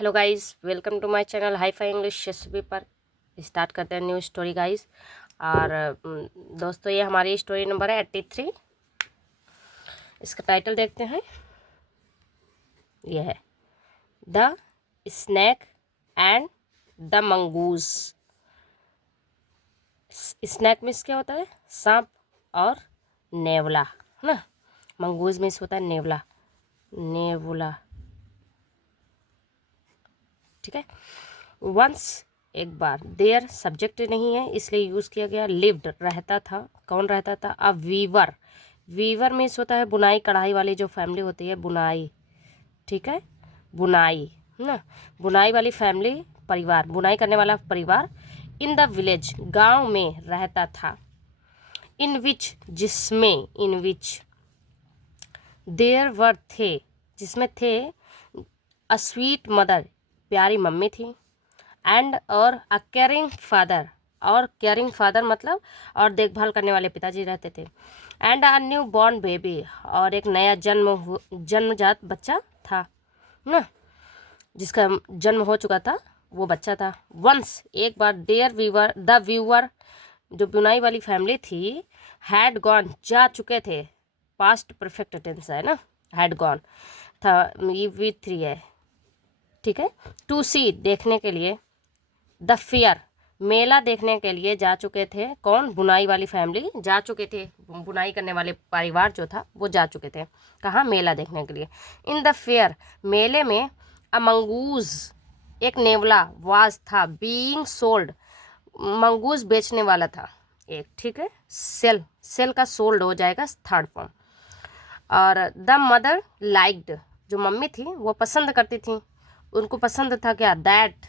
Hello guys, welcome to my channel hi fi English recipe पर। Start करते हैं new story guys. और दोस्तों, ये हमारी स्टोरी नंबर है 83। इसका टाइटल देखते हैं। ये है the snake and the mongoose. Snake means क्या होता है? सांप और नेवला, है ना। मंगूज मीन्स होता है नेवला, नेवला, ठीक है। वंस, एक बार। देयर सब्जेक्ट नहीं है इसलिए यूज़ किया गया। लिव्ड, रहता था। कौन रहता था? अ वीवर। वीवर मीन्स होता है बुनाई कढ़ाई वाली जो फैमिली होती है, बुनाई, ठीक है, बुनाई, है ना। बुनाई वाली फैमिली, परिवार, बुनाई करने वाला परिवार। इन द विलेज, गांव में रहता था। इन विच, जिसमें, इन विच। देयर वर, थे, जिसमें थे। अ स्वीट मदर, प्यारी मम्मी थी। एंड, और अ केयरिंग फादर, और केयरिंग फादर मतलब और देखभाल करने वाले पिताजी रहते थे। And a new born baby, और एक नया जन्मजात बच्चा था ना, जिसका जन्म हो चुका था, वो बच्चा था। वंस, एक बार। देयर वीवर, द व्यूअर, जो बुनाई वाली फैमिली थी, हैड गॉन, जा चुके थे। पास्ट परफेक्ट टेंस है ना, हैड गॉन था, ये V3 है, ठीक है। टू सी, देखने के लिए। द फेयर, मेला देखने के लिए जा चुके थे। कौन? बुनाई वाली फैमिली जा चुके थे, बुनाई करने वाले परिवार जो था वो जा चुके थे। कहाँ? मेला देखने के लिए। इन द फेयर, मेले में। अ मंगूज, एक नेवला। वाज, था। बीइंग सोल्ड, मंगूज बेचने वाला था एक, ठीक है। सेल, सेल का सोल्ड हो जाएगा थर्ड फॉर्म। और द मदर लाइक्ड, जो मम्मी थी वो पसंद करती थी। उनको पसंद था क्या? दैट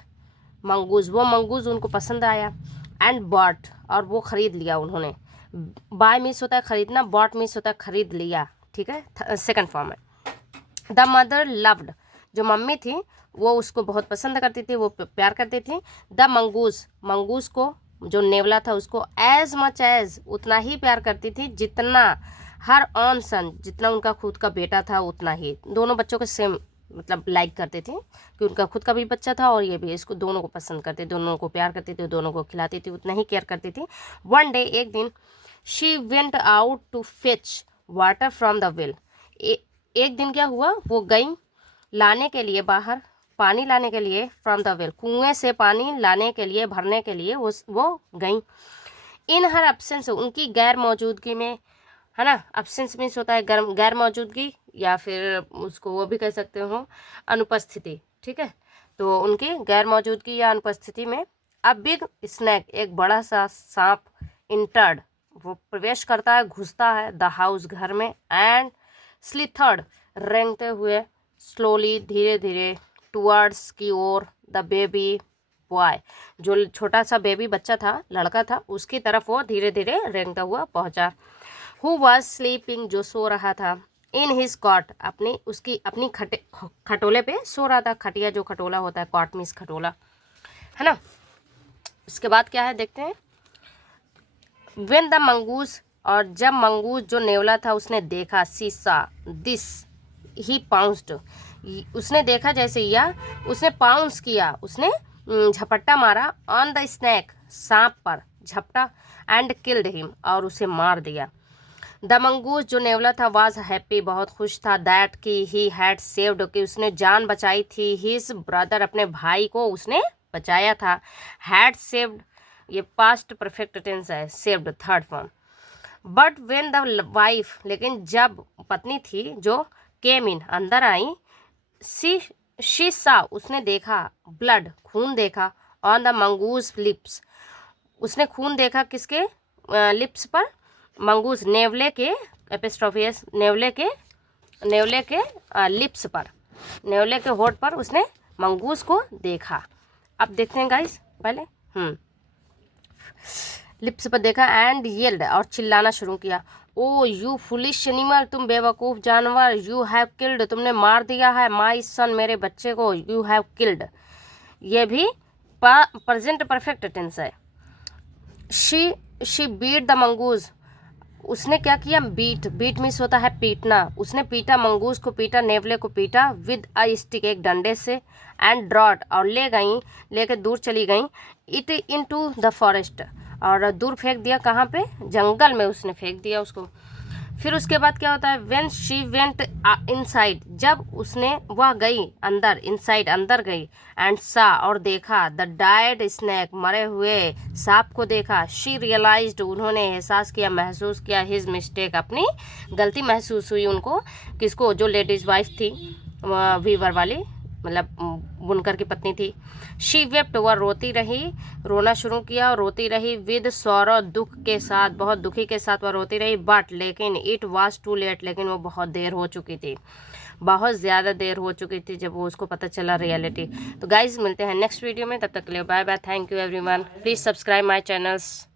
मंगूज, वो मंगूज उनको पसंद आया। एंड बॉट, और वो खरीद लिया उन्होंने। बाय मीन्स होता है खरीदना, बॉट मीन्स होता है खरीद लिया, ठीक है, सेकंड फॉर्म है। द मदर लव्ड, जो मम्मी थी वो उसको बहुत पसंद करती थी, वो प्यार करती थी। द मंगूज, मंगूज को, जो नेवला था उसको, एज मच एज, उतना ही प्यार करती थी जितना, हर ऑन सन, जितना उनका खुद का बेटा था उतना ही। दोनों बच्चों को सेम मतलब लाइक करते थे कि उनका खुद का भी बच्चा था और ये भी, इसको दोनों को पसंद करते, दोनों को प्यार करती थी, दोनों को खिलाती थी, उतना ही केयर करती थी। वन डे, एक दिन। She went out to fetch water from the well. एक दिन क्या हुआ, वो गई लाने के लिए बाहर, पानी लाने के लिए, फ्रॉम द वेल, कुएं से पानी लाने के लिए, भरने के लिए वो गई। इन हर एब्सेंस, उनकी गैर मौजूदगी में, है ना। एब्सेंस मीन्स होता है गैर मौजूदगी, या फिर उसको वो भी कह सकते हो अनुपस्थिति, ठीक है। तो उनकी गैर मौजूदगी या अनुपस्थिति में, अ बिग स्नैक, एक बड़ा सा सांप, इंटर्ड, वो प्रवेश करता है, घुसता है, द हाउस, घर में। एंड स्लिथर्ड, रेंगते हुए, स्लोली, धीरे धीरे, टुवर्ड्स, की ओर, द बेबी बॉय, जो छोटा सा बेबी बच्चा था, लड़का था, उसकी तरफ वो धीरे धीरे रेंगता हुआ पहुंचा। हु वॉज स्लीपिंग, जो सो रहा था। इन हिज कॉट, अपनी खटोले पे सो रहा था। खटिया जो खटोला होता है, कॉट मीन्स खटोला, है ना। उसके बाद क्या है देखते हैं। वेन द मंगूज, और जब मंगूज जो नेवला था उसने देखा, सीसा दिस, ही पाउंस्ड, उसने देखा जैसे या, उसने पाउंस किया, उसने झपट्टा मारा, ऑन द स्नैक, सांप पर झपटा, एंड किल्ड हिम, और उसे मार दिया। द मंगूज, जो नेवला था, वाज हैप्पी, बहुत खुश था, दैट कि ही हैड सेव्ड, कि उसने जान बचाई थी, हिज ब्रदर, अपने भाई को उसने बचाया था। हैड सेव्ड, ये पास्ट परफेक्ट टेंस है, saved third form. But when the wife, लेकिन जब पत्नी थी जो, केम इन, अंदर आई, शी सा, उसने देखा, ब्लड, खून देखा, ऑन द मंगूज लिप्स, उसने खून देखा किसके लिप्स पर? मंगूस, नेवले के, एपिस्ट्रोफियस, नेवले के लिप्स पर, नेवले के होठ पर उसने मंगूस को देखा। अब देखते हैं गाइस, पहले लिप्स पर देखा। एंड येल्ड, और चिल्लाना शुरू किया, ओ यू फुलिश एनिमल, तुम बेवकूफ़ जानवर, यू हैव किल्ड, तुमने मार दिया है, माई सन, मेरे बच्चे को, यू हैव किल्ड, ये भी प्रेजेंट परफेक्ट टेंस है। शी बीट द मंगूज, उसने क्या किया, बीट मीन्स होता है पीटना, उसने पीटा, मंगूस को पीटा, नेवले को पीटा विद अ स्टिक, एक डंडे से, एंड ड्रॉट, और लेके दूर चली गई, इट इनटू द फॉरेस्ट, और दूर फेंक दिया, कहाँ पे, जंगल में उसने फेंक दिया उसको। फिर उसके बाद क्या होता है, व्हेन शी वेंट इनसाइड, जब वह गई अंदर, इनसाइड अंदर गई, एंड सा, और देखा, द डाइड स्नैक, मरे हुए सांप को देखा, शी रियलाइज्ड, उन्होंने एहसास किया, महसूस किया, हिज मिस्टेक, अपनी गलती महसूस हुई उनको, किसको, जो लेडीज वाइफ थी वीवर वाली, मतलब बुनकर की पत्नी थी। शी वेप्ट, वह रोती रही, रोना शुरू किया और रोती रही, विद सौरव, दुख के साथ, बहुत दुखी के साथ वह रोती रही, बट लेकिन, इट वाज टू लेट, लेकिन वो बहुत देर हो चुकी थी, बहुत ज़्यादा देर हो चुकी थी जब वो उसको पता चला रियलिटी। तो गाइज मिलते हैं नेक्स्ट वीडियो में, तब तक के लिए bye bye, thank you everyone, please subscribe my channels.